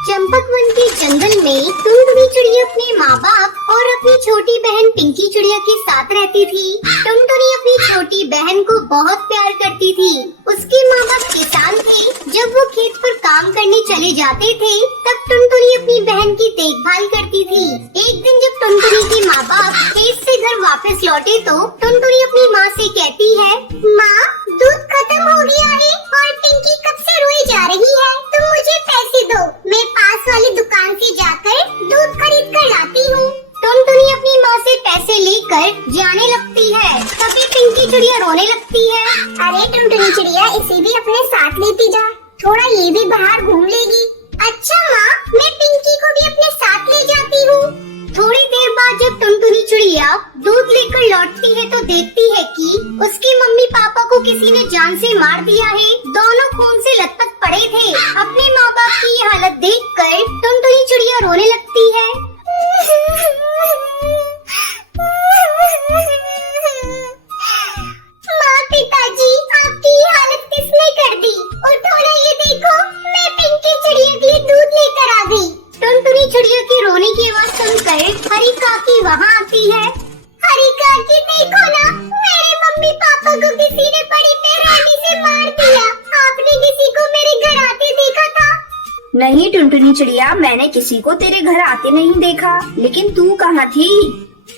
चंपकवन के जंगल में टुनटुनी चिड़िया अपने माँ बाप और अपनी छोटी बहन पिंकी चिड़िया के साथ रहती थी। टुनटुनी अपनी छोटी बहन को बहुत प्यार करती थी। उसके माँ बाप किसान थे। जब वो खेत पर काम करने चले जाते थे तब टुनटुनी अपनी बहन की देखभाल करती थी। एक दिन जब टुनटुनी के माँ बाप खेत से घर वापस लौटे तो टुनटुनी अपनी माँ से कहती है, माँ दूध खत्म हो गया है और पिंकी कब से रोई जा रही है। तुम मुझे पैसे दो, मैं पास वाली दुकान से जाकर दूध खरीद कर लाती हूँ। टुनटुनी अपनी माँ से पैसे लेकर जाने लगती है। तभी पिंकी चिड़िया रोने लगती है। अरे टुनटुनी चिड़िया, इसे भी अपने साथ लेती जा, थोड़ा ये भी बाहर घूम लेगी। अच्छा माँ, मैं पिंकी को भी अपने साथ ले जाती हूँ। थोड़ी देर बाद जब टुनटुनी चिड़िया दूध लेकर लौटती है तो देखती है कि उसकी मम्मी पापा को किसी ने जान से मार दिया है। दोनों खून से लथपथ पड़े थे। अपने माँ बाप की ये हालत देखकर टुनटुनी चिड़िया रोने लगती है। माँ पिताजी, आपकी ये हालत किसने कर दी? उठो ना, ये देखो, मैं पिंकी चिड़िया के लिए दूध लेकर आ गई। टुनटुनी चिड़िया के रोने की आवाज सुनकर हरी काकी वहाँ आती है। हरी काकी, देखो ना, मेरे मम्मी पापा को किसी ने बड़ी बेरहमी से मार दिया। आपने किसी को मेरे घर आते देखा था? नहीं टुनटुनी चिड़िया, मैंने किसी को तेरे घर आते नहीं देखा। लेकिन तू कहाँ थी?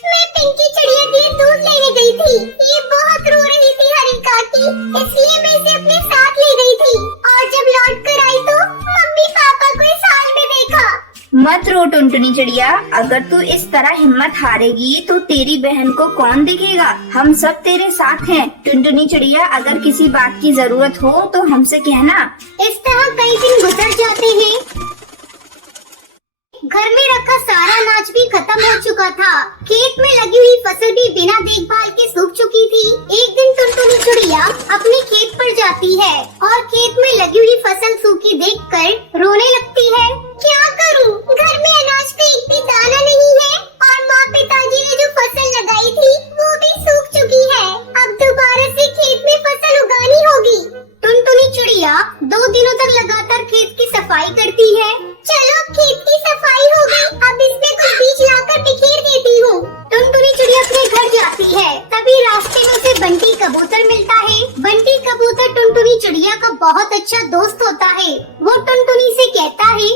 मैं पिंकी चिड़िया के लिए दूध लेने गई थी। ये बहुत रो रही थी हरी काकी, इसलिए मैं इसे अपने साथ ले गई थी। और जब लौट कर आई तो मम्मी पापा को इस हाल में देखा। मत रो टुनटुनी चिड़िया, अगर तू इस तरह हिम्मत हारेगी तो तेरी बहन को कौन देखेगा। हम सब तेरे साथ हैं। टुनटुनी चिड़िया, अगर किसी बात की जरूरत हो तो हमसे कहना। इस तरह कई दिन गुजर जाते हैं। घर में रखा सारा अनाज भी खत्म हो चुका था। खेत में लगी हुई फसल भी बिना देखभाल के सूख चुकी थी। एक दिन टुनटुनी चिड़िया अपने खेत पर जाती है और खेत में लगी हुई फसल सूखी देखकर रोने लगती है। क्या करूं? घर में अनाज का एक भी दाना नहीं है और माँ पिताजी ने जो फसल लगाई थी वो भी सूख चुकी है। अब दोबारा से खेत में फसल उगानी होगी। टुनटुनी चिड़िया 2 दिनों तक लगातार खेत की सफाई करती है। चलो, खेत की सफाई हो गई, अब इसमें कुछ बीज लाकर बिखेर देती हूँ। टुनटुनी चिड़िया अपने घर जाती है। तभी रास्ते में उसे बंटी कबूतर मिलता है। बंटी कबूतर टुनटुनी चिड़िया का बहुत अच्छा दोस्त होता है। वो टुनटुनी से कहता है,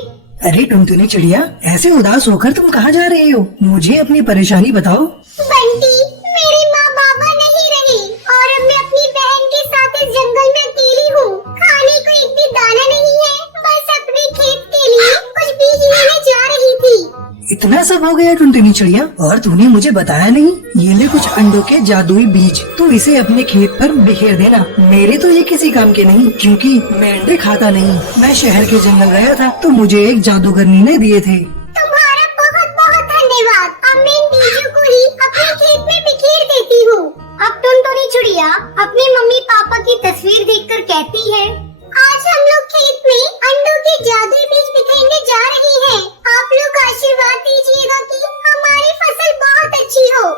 अरे टुनटुनी चिड़िया, ऐसे उदास होकर तुम कहाँ जा रही हो? मुझे अपनी परेशानी बताओ। बंटी, मेरे माँ बाबा नहीं रहे और अब मैं अपनी बहन के साथ इस जंगल में अकेली हूँ। खाने को एक भी दाना नहीं है, बस अपने खेत के लिए कुछ बीज लेने जा रही थी। इतना सब हो गया टुनटुनी चिड़िया, और तूने मुझे बताया नहीं। ये ले कुछ अंडों के जादुई बीज, तू इसे अपने खेत पर बिखेर देना। मेरे तो ये किसी काम के नहीं, क्योंकि मैं अंडे खाता नहीं। मैं शहर के जंगल गया था तो मुझे एक जादूगरनी ने दिए थे। तुम्हारा बहुत बहुत धन्यवाद। अब मैं इन बीजों को ही अपने खेत में बिखेर देती हूँ। अब टुनटुनी चिड़िया अपनी मम्मी पापा की तस्वीर देखकर कहती है, आज हम लोग खेत में अंडों के जादुई बीज बिखेरने जा रहे हैं। आप लोग आशीर्वाद दीजिएगा कि हमारी फसल बहुत अच्छी हो।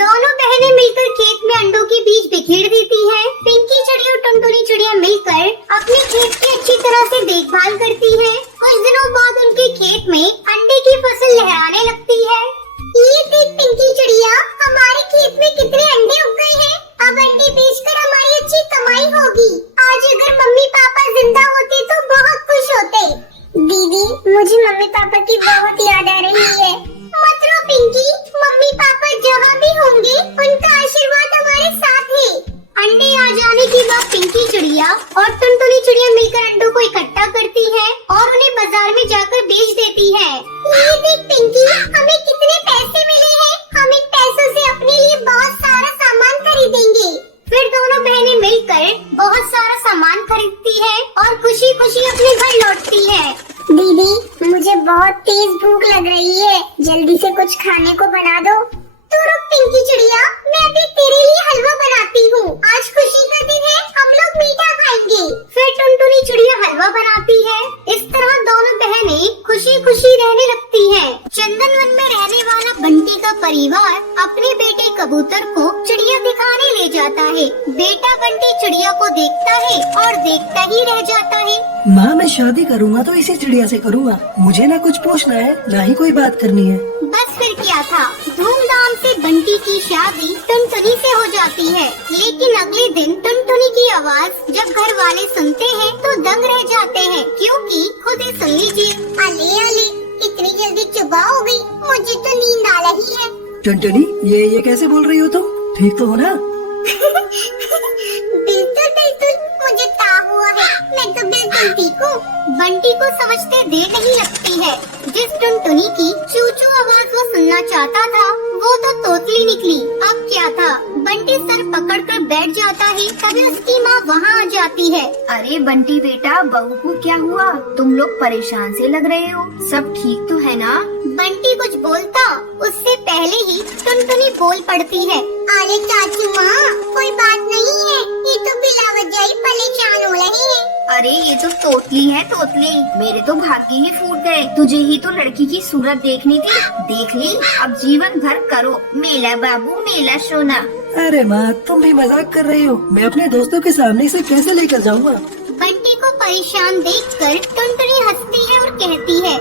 दोनों बहनें मिलकर खेत में अंडों के बीज बिखेर देती हैं। पिंकी चिड़िया और टुनटुनी चिड़िया मिलकर अपने खेत की अच्छी तरह से देखभाल करती है। कुछ दिनों बाद उनके खेत में अंडे की फसल लहराने लगती है। ये देख पिंकी चिड़िया, हमारे खेत में कितने अंडे उग गए हैं। अब अंडे बेचकर हमारी अच्छी कमाई होगी। आज अगर मम्मी पापा जिंदा होते तो बहुत खुश होते। दीदी, मुझे मम्मी पापा की बहुत याद आ रही है। मत रो पिंकी, मम्मी पापा जहाँ भी होंगे उनका आशीर्वाद हमारे साथ है। अंडे आ जाने के बाद पिंकी चिड़िया और टुनटुनी चिड़िया मिलकर अंडों को इकट्ठा करती है और उन्हें बाजार में जाकर बेच देती है। ये देख पिंकी, हमें कितने पैसे मिले हैं। हम इन पैसों से अपने लिए बहुत सारा सामान खरीदेंगे। फिर दोनों बहनें मिलकर बहुत सारा सामान खरीदती है और खुशी खुशी अपने घर लौटती है। दीदी, मुझे बहुत तेज भूख लग रही है, जल्दी से कुछ खाने को बना दो। तो रुक पिंकी चिड़िया, मैं अभी तेरे लिए हलवा बनाती हूँ। आज खुशी का दिन है, हम लोग मीठा खाएंगे। फिर टुनटुनी चिड़िया हलवा बनाती है। इस तरह दोनों बहनें खुशी खुशी खुशी रहने लगती है। चंदनवन में रहने वाला बंटी का परिवार अपने बेटे कबूतर को चिड़िया दिखाने ले जाता है। बेटा बंटी चिड़िया को देखता है और देखता ही रह जाता है। माँ, मैं शादी करूँगा तो इसी चिड़िया से करूँगा। मुझे ना कुछ पूछना है, ना ही कोई बात करनी है। बस फिर क्या था, धूमधाम से बंटी की शादी टुनटुनी से हो जाती है। लेकिन अगले दिन टुनटुनी की आवाज जब घर वाले सुनते हैं तो दंग रह जाते हैं, क्योंकि खुद ही सुन लीजिए। अले अले, इतनी जल्दी सुबह हो गई, मुझे तो नींद आ रही है। टुनटुनी, ये कैसे बोल रही हो तुम? ठीक तो हो ना? बिल्कुल बिल्कुल, मुझे ताव हुआ है, मैं तो बिल्कुल ठीक हूँ। बंटी को समझते देर नहीं लगती है। जिस टुनटुनी की चू चू आवाज वो सुनना चाहता था वो तो तोतली निकली। अब क्या था, बंटी सर पकड़कर बैठ जाता है, तभी उसकी माँ वहाँ आ जाती है। अरे बंटी बेटा, बहू को क्या हुआ? तुम लोग परेशान से लग रहे हो, सब ठीक तो है ना? बंटी कुछ बोलता उससे पहले ही टुनटुनी बोल पड़ती है। अरे चाचू माँ, कोई बात नहीं है, ये तो बिला वजह ही परेशान हो रहे हैं। अरे ये तो तोतली है तोतली, मेरे तो भाग्य ही फूट गए। तुझे ही तो लड़की की सूरत देखनी थी, देख ली। अब जीवन भर करो मेला बाबू मेला सोना। अरे माँ, तुम भी मजाक कर रही हो। मैं अपने दोस्तों के सामने इसे कैसे लेकर जाऊँगा? बंटी को परेशान देखकर टुनटुनी हंसती है और कहती है,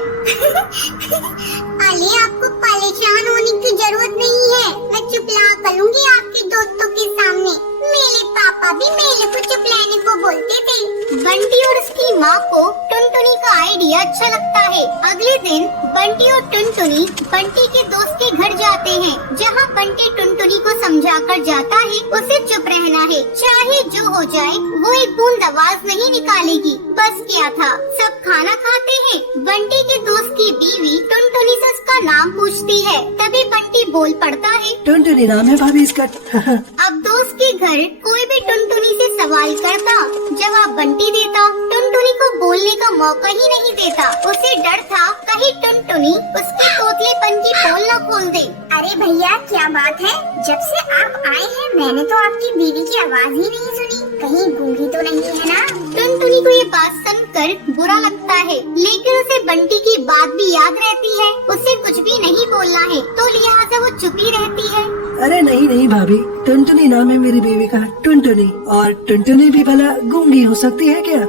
अरे आपको परेशान होने की जरूरत नहीं है, मैं चुपला करूँगी आपके दोस्तों के सामने। मेरे पापा भी मेले को चुपलाने को बोलते थे। बंटी और उसकी माँ को टुनटुनी का आइडिया अच्छा लगता है। अगले दिन बंटी और टुनटुनी बंटी के दोस्त के घर जाते हैं, जहाँ बंटी टुनटुनी को समझाकर जाता है उसे चुप रहना है, चाहे जो हो जाए वो एक बूंद आवाज नहीं निकालेगी। बस क्या था, सब खाना खाते हैं। बंटी के दोस्त की बीवी टुनटुनी से उसका नाम पूछती है, तभी बंटी बोल पड़ता है, टुनटुनी नाम है भाभी इसका। अब दोस्त के घर कोई भी टुनटुनी से सवाल करता, जवाब बंटी देता। टुनटुनी को बोलने का मौका ही नहीं देता। उसे डर था कहीं टुनटुनी उसके तोतलेपन की पोल न खोल दे। अरे भैया, क्या बात है, जब से आप आए हैं मैंने तो आपकी बीवी की आवाज ही नहीं सुनी, कहीं गूंगी तो नहीं है ना? टुनटुनी को ये बात सुनकर बुरा लगता है, लेकिन उसे बंटी की बात भी याद रहती है। उसे कुछ भी नहीं बोलना है, तो लिहाजा वो चुप ही रहती है। अरे नहीं नहीं भाभी, टुनटुनी नाम है मेरी बीवी का, टुनटुनी। और टुनटुनी भी भला गूंगी हो सकती है क्या?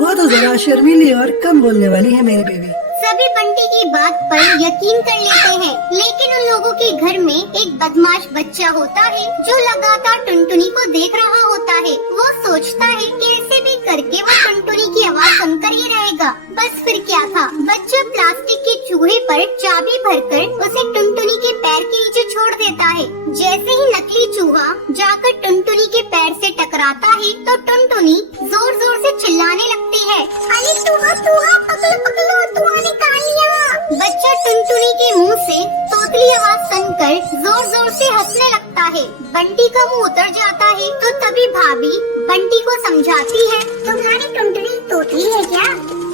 वो तो जरा शर्मीली और कम बोलने वाली है मेरी बीवी। सभी बंटी की बात पर यकीन कर लेते हैं, लेकिन उन लोगों के घर में एक बदमाश बच्चा होता है जो लगातार टुनटुनी को देख रहा होता है। वो सोचता है कैसे भी करके वो टुनटुनी की आवाज सुनकर ही रहेगा। बस फिर क्या था, बच्चा प्लास्टिक के चूहे पर चाबी भरकर उसे टुनटुनी के पैर के नीचे छोड़ देता है। जैसे ही नकली चूहा जाकर टुनटुनी के पैर से टकराता है तो टुनटुनी जोर जोर से चिल्लाने लगती है, अरे चूहा चूहा, पकड़ो पकड़ो, चूहा निकाल लिया। बच्चा टुनटुनी के मुंह से तोतली आवाज सुनकर जोर जोर से हंसने लगता है। बंटी का मुंह उतर जाता है, तो तभी भाभी बंटी को समझाती है, तुम्हारी टुनटुनी तोतली है क्या?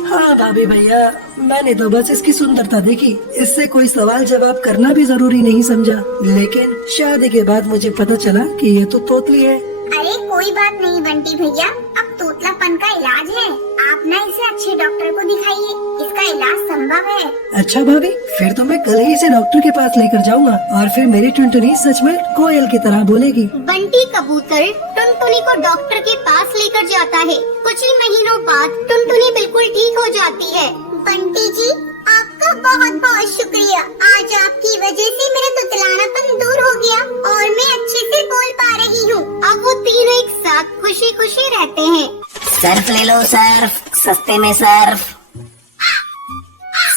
हाँ भाभी भैया, मैंने तो बस इसकी सुंदरता देखी, इससे कोई सवाल जवाब करना भी जरूरी नहीं समझा। लेकिन शादी के बाद मुझे पता चला कि ये तो तोतली है। अरे कोई बात नहीं बंटी भैया, अब तोतलापन का इलाज है, आप ना इसे अच्छे डॉक्टर को दिखाइए, इसका इलाज संभव है। अच्छा भाभी, फिर तो मैं कल ही इसे डॉक्टर के पास लेकर जाऊंगा और फिर मेरी टुनटुनी सच में कोयल की तरह बोलेगी। बंटी कबूतर टुनटुनी को डॉक्टर के पास लेकर जाता है। कुछ ही महीनों बाद टुनटुनी बिल्कुल ठीक हो जाती है। बंटी जी, आपका बहुत बहुत शुक्रिया, आज आपकी वजह से मेरा तुतलानापन दूर हो गया और मैं अच्छे से बोल पा रही हूँ। अब वो तीनों एक साथ खुशी खुशी रहते हैं। सर्फ ले लो सर्फ, सस्ते में सर्फ।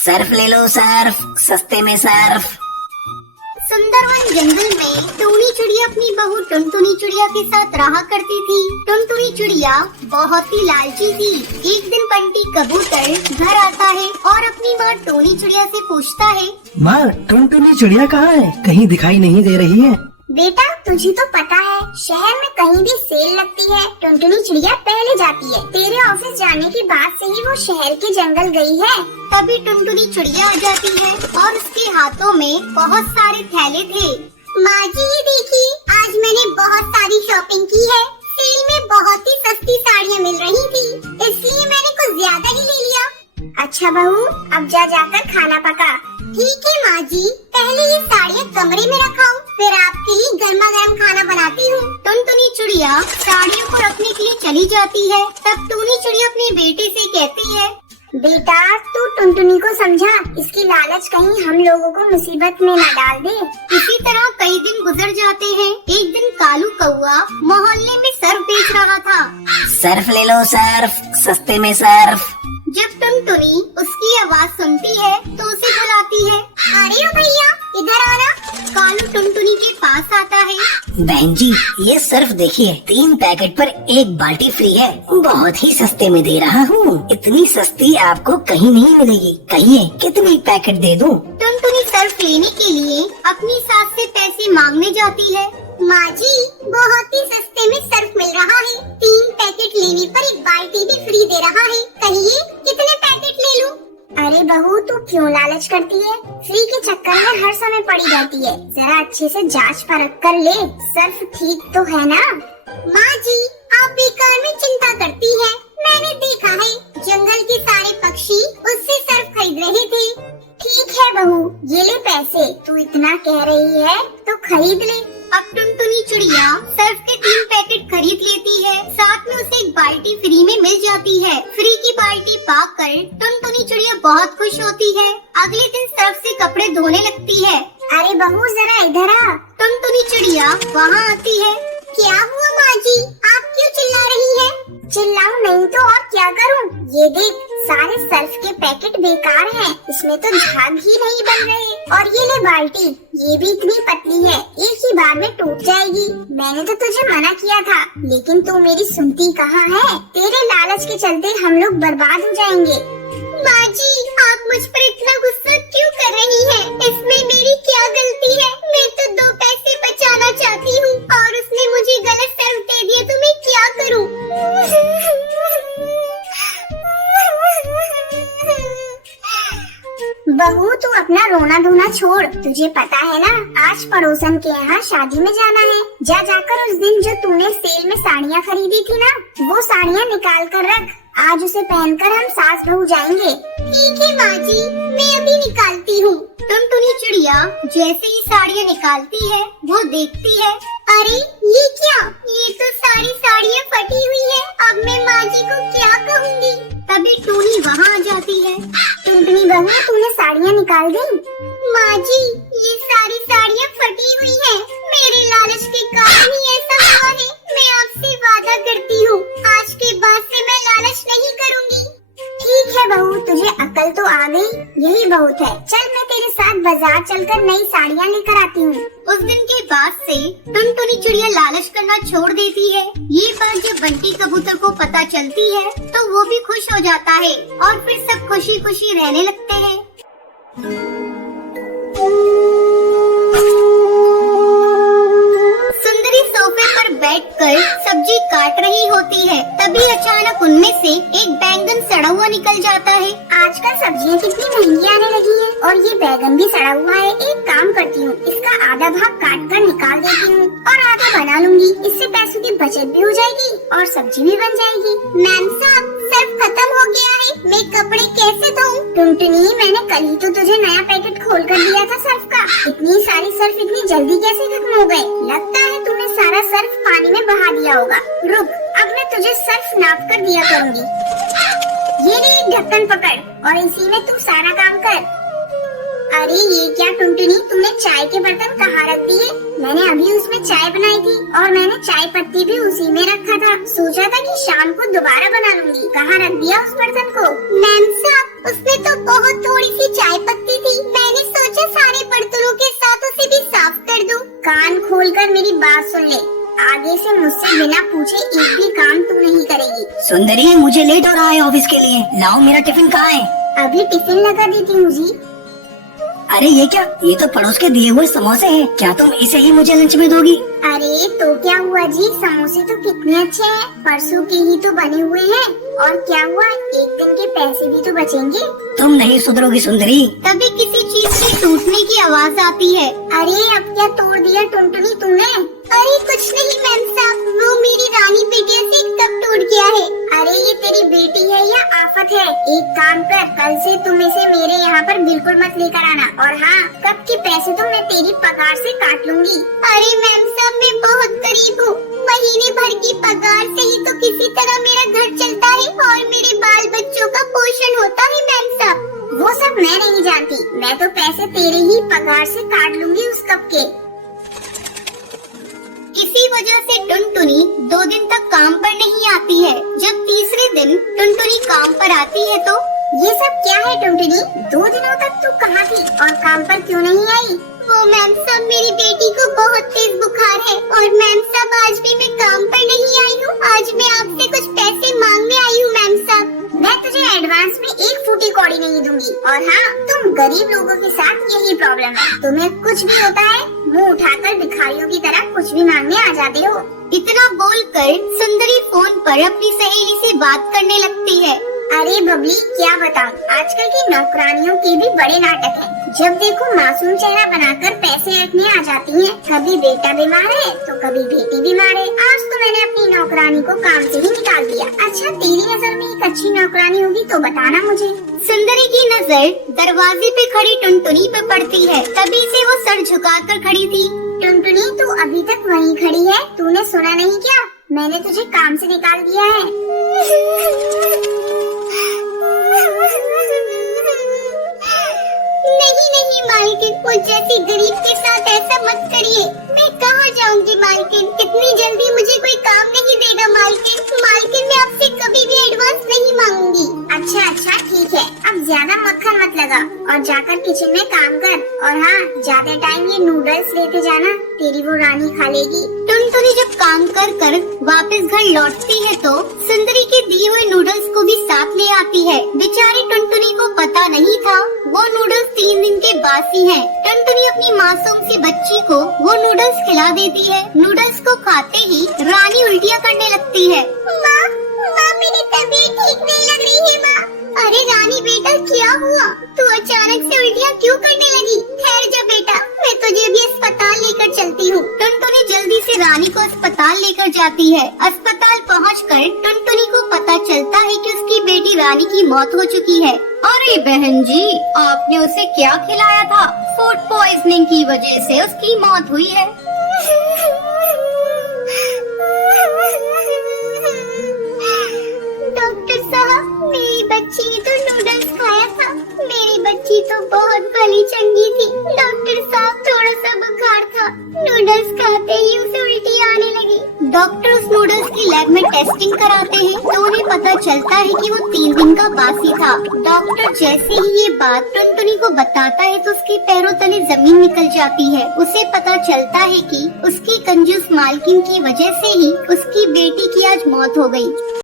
सर्फ ले लो सर्फ, सस्ते में सर्फ। सुंदरवन जंगल में टूनी चिड़िया अपनी बहू टुनटुनी चिड़िया के साथ रहा करती थी। टुनटुनी चिड़िया बहुत ही लालची थी। एक दिन बंटी कबूतर घर आता है और अपनी माँ टूनी चिड़िया से पूछता है, माँ, टुनटुनी चिड़िया कहाँ है? कहीं दिखाई नहीं दे रही है। बेटा तुझे तो पता है, शहर में कहीं भी सेल लगती है टुनटुनी चिड़िया पहले जाती है। तेरे ऑफिस जाने के बाद से ही वो शहर के जंगल गई है। तभी टुनटुनी चिड़िया आ जाती है और उसके हाथों में बहुत सारे थैले थे। माँ जी ये देखिए, आज मैंने बहुत सारी शॉपिंग की है। सेल में बहुत ही सस्ती साड़ियाँ मिल रही थी, इसलिए मैंने कुछ ज्यादा ही ले लिया। अच्छा बहू, अब जा जाकर खाना पका। ठीक है माँ जी, पहले ये साड़ियाँ कमरे में रखाऊं, फिर आपके लिए गर्मा गर्म खाना बनाती हूँ। टुनटुनी चिड़िया साड़ियों को रखने के लिए चली जाती है। तब टूनी चिड़िया अपने बेटे से कहती है, बेटा तू टुनटुनी को समझा, इसकी लालच कहीं हम लोगों को मुसीबत में न डाल दे। इसी तरह कई दिन गुजर जाते हैं। एक दिन कालू कौआ मोहल्ले में सर्फ बेच रहा था। सर्फ ले लो सर्फ, सस्ते में सर्फ। जब टुनटुनी उसकी आवाज सुनती है तो उसे बुलाती है। अरे ओ भैया, इधर आना। कालू टुनटुनी के पास आता है। बहन जी, ये सर्फ देखिए, 3 पैकेट पर 1 बाल्टी फ्री है। बहुत ही सस्ते में दे रहा हूँ। इतनी सस्ती आपको कहीं नहीं मिलेगी। कहिए कितनी पैकेट दे दूँ? टुनटुनी सर्फ लेने के लिए अपनी सास से पैसे मांगने जाती है। माँ जी, बहुत ही सस्ते में सर्फ मिल रहा है। 3 पैकेट लेने पर 1 बाल्टी भी फ्री दे रहा है। कहिए कितने पैकेट ले लूं? अरे बहू, तू क्यों लालच करती है? फ्री के चक्कर में हर समय पड़ी रहती है। जरा अच्छे से जांच परख कर ले, सर्फ ठीक तो है ना? माँ जी, आप बेकार में चिंता करती हैं। मैंने देखा है जंगल के सारे पक्षी उससे सर्फ खरीद रहे थे। ठीक है बहू, ये ले पैसे। तू इतना कह रही है तो खरीद ले। अब टुनटुनी चिड़िया सर्फ के 3 पैकेट खरीद लेती है। साथ में उसे 1 बाल्टी फ्री में मिल जाती है। फ्री की बाल्टी पाकर टुनटुनी चिड़िया बहुत खुश होती है। अगले दिन सर्फ से कपड़े धोने लगती है। अरे बहू, जरा इधर आ। टुनटुनी चिड़िया वहाँ आती है। क्या हुआ माँ जी, आप क्यों चिल्ला रही हैं? चिल्लाऊं नहीं तो और क्या करूं? ये देख, सारे सर्फ के पैकेट बेकार हैं। इसमें तो झाग ही नहीं बन रहे। और ये ले बाल्टी, ये भी इतनी पतली है, एक ही बार में टूट जाएगी। मैंने तो तुझे मना किया था, लेकिन तू मेरी सुनती कहाँ है? तेरे लालच के चलते हम लोग बर्बाद हो जाएंगे। माँ जी, आप मुझ पर इतना गुस्सा क्यों कर रही हैं? इसमें मेरी क्या गलती है? मैं तो 2 पैसे बचाना चाहती हूँ और उसने मुझे गलत सर्फ दे दिया, तो मैं क्या करूँ? बहू, तू अपना रोना धोना छोड़। तुझे पता है ना, आज पड़ोसन के यहाँ शादी में जाना है। जा जाकर उस दिन जो तूने सेल में साड़ियाँ खरीदी थी ना, वो साड़ियाँ निकाल कर रख। आज उसे पहनकर हम सास बहू जाएंगे। ठीक है माँ जी, मैं अभी निकालती हूँ। टुनटुनी चिड़िया जैसे ही साड़ियाँ निकालती है, वो देखती है, अरे ये क्या? ये तो सारी साड़ियाँ फटी हुई है। अब मैं माँ जी को क्या कहूँगी? तभी टूनी वहाँ आ जाती है। टुनटुनी बहू, तूने साड़ियाँ निकाल दी? माँ जी, ये सारी साड़ियाँ फटी हुई हैं। मेरे लालच के कारण ही ऐसा हुआ है। मैं आपसे वादा करती हूँ, आज के बाद से मैं लालच नहीं करूँगी। ठीक है बहू, तुझे अकल तो आ गई, यही बहुत है। चल मैं तेरे साथ बाजार चलकर नई साड़ियाँ लेकर आती हूँ। उस दिन के बाद से टुनटुनी चिड़िया लालच करना छोड़ देती है। ये बात जब बंटी कबूतर को पता चलती है तो वो भी खुश हो जाता है और फिर सब खुशी खुशी रहने लगते हैं। सुंदरी सोफे पर बैठकर सब्जी काट रही होती है। तभी अचानक उनमें से एक बैंगन सड़ा हुआ निकल जाता है। आजकल सब्जियाँ कितनी महंगी आने लगी हैं और ये बैगन भी सड़ा हुआ है। एक काम करती हूँ, इसका आधा भाग काट कर निकाल देती हूँ और आधा बना लूंगी। इससे पैसों की बचत भी हो जाएगी और सब्जी भी बन जाएगी। मैम साहब, सर्फ खत्म हो गया है, मैं कपड़े कैसे धोऊं? टुनटुनी, मैंने कल ही तो तुझे नया पैकेट खोल कर दिया था सर्फ का। इतनी सारी सर्फ इतनी जल्दी कैसे खत्म हो गए? लगता है तूने सारा सर्फ पानी में बहा दिया होगा। रुक, अब मैं तुझे सर्फ नाप कर दिया करूँगी। ये ले ढक्कन पकड़ और इसी में तू सारा काम कर। अरे ये क्या टुनटुनी, तूने चाय के बर्तन कहाँ रख दिए? मैंने अभी उसमें चाय बनाई थी और मैंने चाय पत्ती भी उसी में रखा था। सोचा था कि शाम को दोबारा बना लूंगी। कहाँ रख दिया उस बर्तन को? मैम साहब, उसमें तो बहुत थोड़ी सी चाय पत्ती थी। मैंने सोचा सारे बर्तनों के साथ उसे भी साफ कर दूं। कान खोलकर मेरी बात सुन ले, आगे से मुझसे बिना पूछे एक भी काम तू नहीं करेगी। सुंदरी, मुझे लेट हो रहा है ऑफिस के लिए। लाओ, मेरा टिफिन कहाँ है? अभी टिफिन लगा देती हूँ जी। अरे ये क्या? ये तो पड़ोस के दिए हुए समोसे हैं। क्या तुम इसे ही मुझे लंच में दोगी? अरे तो क्या हुआ जी, समोसे तो कितने अच्छे हैं, परसों के ही तो बने हुए हैं। और क्या हुआ, एक दिन के पैसे भी तो बचेंगे। तुम नहीं सुधरोगी सुंदरी। तभी किसी चीज के टूटने की आवाज आती है। अरे अब क्या तोड़ दिया टुनटुनी तूने? अरे कुछ नहीं मैम साहब, वो मेरी रानी बिटिया से कब टूट गया है? अरे ये तेरी बेटी है या आफत है? एक काम कर, कल से तुम इसे मेरे यहाँ पर बिल्कुल मत लेकर आना। और हाँ, कब के पैसे तो मैं तेरी पगार से काट लूंगी। अरे मैम साहब, मैं बहुत गरीब हूँ। महीने भर की पगार से ही तो किसी तरह मेरा घर चलता है और मेरे बाल बच्चों का पोषण होता है मैम साहब। वो सब मैं नहीं जानती, मैं तो पैसे तेरे ही पगार से काट लूंगी उस कब के। किसी वजह से टुनटुनी 2 दिन तक काम पर नहीं आती है। जब तीसरे दिन टुनटुनी काम पर आती है तो ये सब क्या है टुनटुनी? 2 दिनों तक तू कहाँ थी और काम पर क्यों नहीं आई? वो मैम साहब, मेरी बेटी को बहुत तेज बुखार है और मैम साहब आज भी मैं काम पर नहीं आई हूँ। आज मैं आपसे कुछ पैसे मांगने आई हूँ मैम साहब। मैं तुझे एडवांस में 1 फूटी कौड़ी नहीं दूंगी। और हाँ, तुम गरीब लोगों के साथ यही प्रॉब्लम है, तुम्हें कुछ भी होता है मुंह उठाकर भिखारियों की तरह कुछ भी मांगने आ जाते हो। इतना बोलकर सुंदरी फोन पर अपनी सहेली से बात करने लगती है। अरे बबली, क्या बताऊं, आजकल की नौकरानियों के भी बड़े नाटक हैं। जब देखो मासूम चेहरा बनाकर पैसे रखने आ जाती हैं। कभी बेटा बीमार है तो कभी बेटी बीमार है। आज तो मैंने अपनी नौकरानी को काम से ही निकाल दिया। अच्छा, तेरी नजर में एक अच्छी नौकरानी होगी तो बताना मुझे। सुंदरी की नजर दरवाजे पे खड़ी टुनटुनी पे पड़ती है। तभी से वो सर झुकाकर खड़ी थी। टुनटुनी, तू अभी तक वहीं खड़ी है? तूने सुना नहीं क्या? मैंने तुझे काम से निकाल दिया है। नहीं मालकिन, मुझ जैसी गरीब के साथ ऐसा मत करिए। मैं कहाँ जाऊंगी मालकिन? इतनी जल्दी मुझे कोई काम नहीं देगा मालकिन। मालकिन, मैं आपसे कभी भी एडवांस नहीं मांगूंगी। अच्छा ठीक है, अब ज्यादा मक्खन मत लगा और जाकर किचन में काम कर। और हाँ, ज्यादा टाइम ये नूडल्स लेते जाना, तेरी वो रानी खा लेगी। टुनटुनी जब काम कर वापस घर लौटती है तो सुंदरी के दिए हुए नूडल्स को भी साथ ले आती है। बेचारी टुनटुनी को पता नहीं था वो नूडल्स 3 दिन के बासी हैं। टुनटुनी अपनी मासूम सी बच्ची को वो नूडल्स खिला देती है। नूडल्स को खाते ही रानी उल्टियाँ करने लगती है। माँ, मेरी तबीयत ठीक नहीं लग रही है माँ। अरे रानी बेटा, क्या हुआ? तू अचानक से उल्टियाँ क्यों करने लगी? ठहर जा बेटा, मैं तुझे भी अस्पताल लेकर चलती हूँ। टुनटुनी जल्दी से रानी को अस्पताल लेकर जाती है। अस्पताल पहुंचकर टुनटुनी को पता चलता है कि उसकी बेटी रानी की मौत हो चुकी है। अरे बहन जी, आपने उसे क्या खिलाया था? फूड पॉइजनिंग की वजह से उसकी मौत हुई है। डॉक्टर साहब, मेरी बच्ची ने तो नूडल्स खाया था। मेरी बच्ची तो बहुत भली चंगी थी। डॉक्टर साहब, थोड़ा सा बुखार था, नूडल्स खाते ही उसे उल्टी आने लगी। डॉक्टर उस नूडल्स की लैब में टेस्टिंग कराते हैं तो उन्हें पता चलता है कि वो 3 दिन का बासी था। डॉक्टर जैसे ही ये बात टुनटुनी को बताता है तो उसके पैरों तले जमीन निकल जाती है। उसे पता चलता है कि उसकी कंजूस मालकिन की वजह से ही उसकी बेटी की आज मौत हो गई।